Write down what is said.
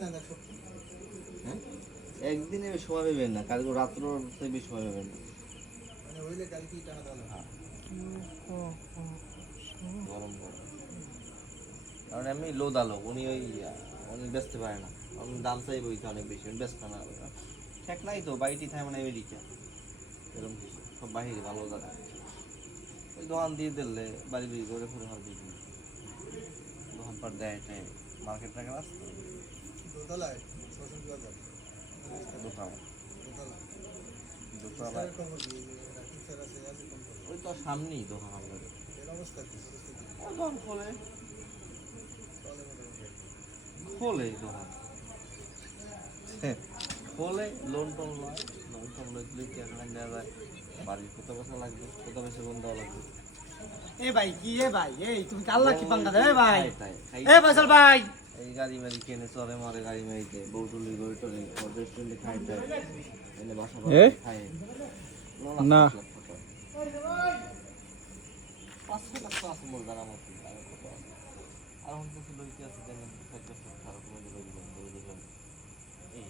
হ্যাঁ একদিনে সময় পাবেন না, কালকে রাত্র বেশি সময় পাবেন না। গরম গরম কারণ আমি লোদা লোক, উনি বেচতে পারে না, উনি দাম চাই বইতে অনেক বেশি, উনি বেচতে না। ঠেক নাই তো, বাড়িটি থাকে মানে আমেরিকা এরকম কিছু সব বাহিরে ভালো জায়গা, ওই দোকান দিয়ে দিলে বাড়ি বাড়ি করে ফেরে হওয়ার বিক্রি দোকান পাট দেয় এটাই মার্কেট টাকা আসতো দোতলায় দোতলায় ওই তো সামনেই দোকান আপনাদের দোকান খোলে খোলে দোকান খোলে লোন টোন নয়, লোন টোন লইলে কেন দেওয়া যায়, বাড়ির কত পয়সা লাগবে, কত পয়সা লোন দেওয়া লাগবে। এ ভাই কি এ ভাই এই তুমি কাল্লা কি পাঙ্গা দেবে ভাই এ ফয়সাল ভাই এই গাড়ি মারি কেনে চলে মারে গাড়ি মারিতে বউটুলি গড়িটলি রেস্টুরেন্টে খাইতে এনে বাসা খায় না 5-6 লাখ তো আছে মোর জানা মতো, আর অন্য কিছু লইতে আছে জানেন, খারাপ মনে লইবেন এই